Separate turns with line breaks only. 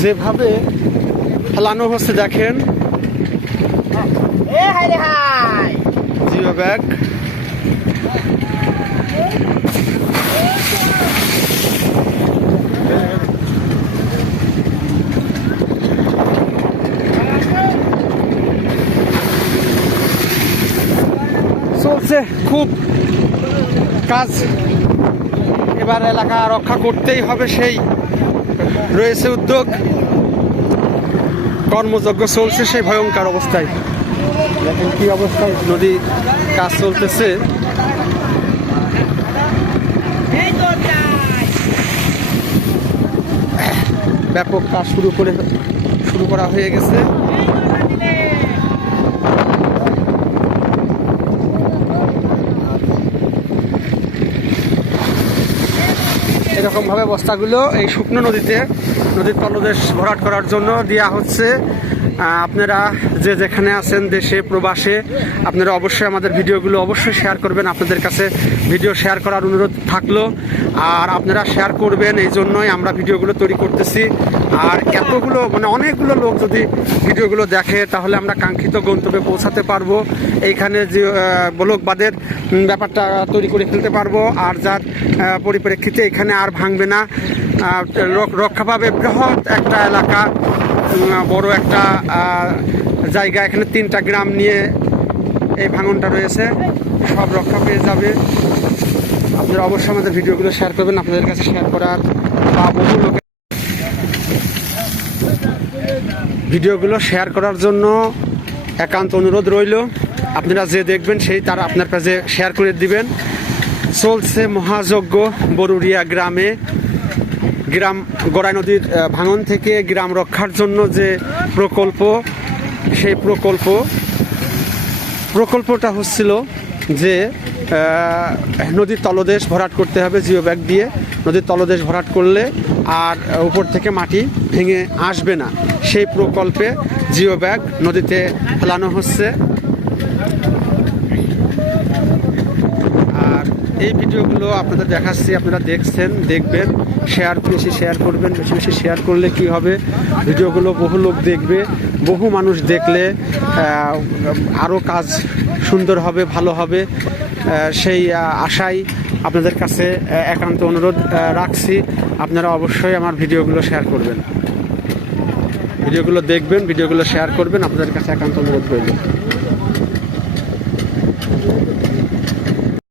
যেভাবে ফেলানো হচ্ছে দেখেন। Geo bag. চলছে খুব কাজ। এবার এলাকা রক্ষা করতেই হবে সেই রয়েছে উদ্যোগ। কর্মযজ্ঞ চলছে সেই ভয়ঙ্কর অবস্থায়। দেখেন কি অবস্থায় নদী, কাজ চলতেছে। ব্যাপক কাজ শুরু করে, শুরু করা হয়ে গেছে। এরকম ভাবে বস্তাগুলো এই শুকনো নদীতে নদীর তলদেশ ভরাট করার জন্য দেওয়া হচ্ছে। আপনারা যে যেখানে আছেন দেশে, প্রবাসে, আপনারা অবশ্যই আমাদের ভিডিওগুলো অবশ্যই শেয়ার করবেন। আপনাদের কাছে ভিডিও শেয়ার করার অনুরোধ থাকল। আর আপনারা শেয়ার করবেন, এই জন্যই আমরা ভিডিওগুলো তৈরি করতেছি। আর এতগুলো মানে অনেকগুলো লোক যদি ভিডিওগুলো দেখে, তাহলে আমরা কাঙ্ক্ষিত গন্তব্যে পৌঁছাতে পারব। এইখানে যে ব্লকবাদের ব্যাপারটা তৈরি করে ফেলতে পারব। আর যার পরিপ্রেক্ষিতে এখানে আর ভাঙবে না। রক্ষা পাবে বৃহৎ একটা এলাকা বড় একটা জায়গা। এখানে তিনটা গ্রাম নিয়ে এই ভাঙনটা রয়েছে। সব রক্ষা পেয়ে যাবে। আপনারা অবশ্যই আমাদের ভিডিওগুলো শেয়ার করবেন, আপনাদের কাছে শেয়ার করার বা বহু লোকের ভিডিওগুলো শেয়ার করার জন্য একান্ত অনুরোধ রইল। আপনারা যে দেখবেন সেই তারা আপনার কাছে শেয়ার করে দিবেন। চলছে মহাযজ্ঞ বরুরিয়া গ্রামে। গ্রাম গড়াই নদীর ভাঙন থেকে গ্রাম রক্ষার জন্য যে প্রকল্প, সেই প্রকল্প, প্রকল্পটা হচ্ছিল যে নদীর তলদেশ ভরাট করতে হবে জিও ব্যাগ দিয়ে। নদীর তলদেশ ভরাট করলে আর উপর থেকে মাটি ভেঙে আসবে না। সেই প্রকল্পে জিও ব্যাগ নদীতে ফেলানো হচ্ছে। এই ভিডিওগুলো আপনাদের দেখাচ্ছি, আপনারা দেখছেন, দেখবেন শেয়ার বেশি শেয়ার করবেন, বেশি বেশি শেয়ার করলে কি হবে? ভিডিওগুলো বহু লোক দেখবে, বহু মানুষ দেখলে আরও কাজ সুন্দর হবে, ভালো হবে। সেই আশায় আপনাদের কাছে একান্ত অনুরোধ রাখছি। আপনারা অবশ্যই আমার ভিডিওগুলো শেয়ার করবেন। ভিডিওগুলো দেখবেন, ভিডিওগুলো শেয়ার করবেন, আপনাদের কাছে একান্ত অনুরোধ রইল।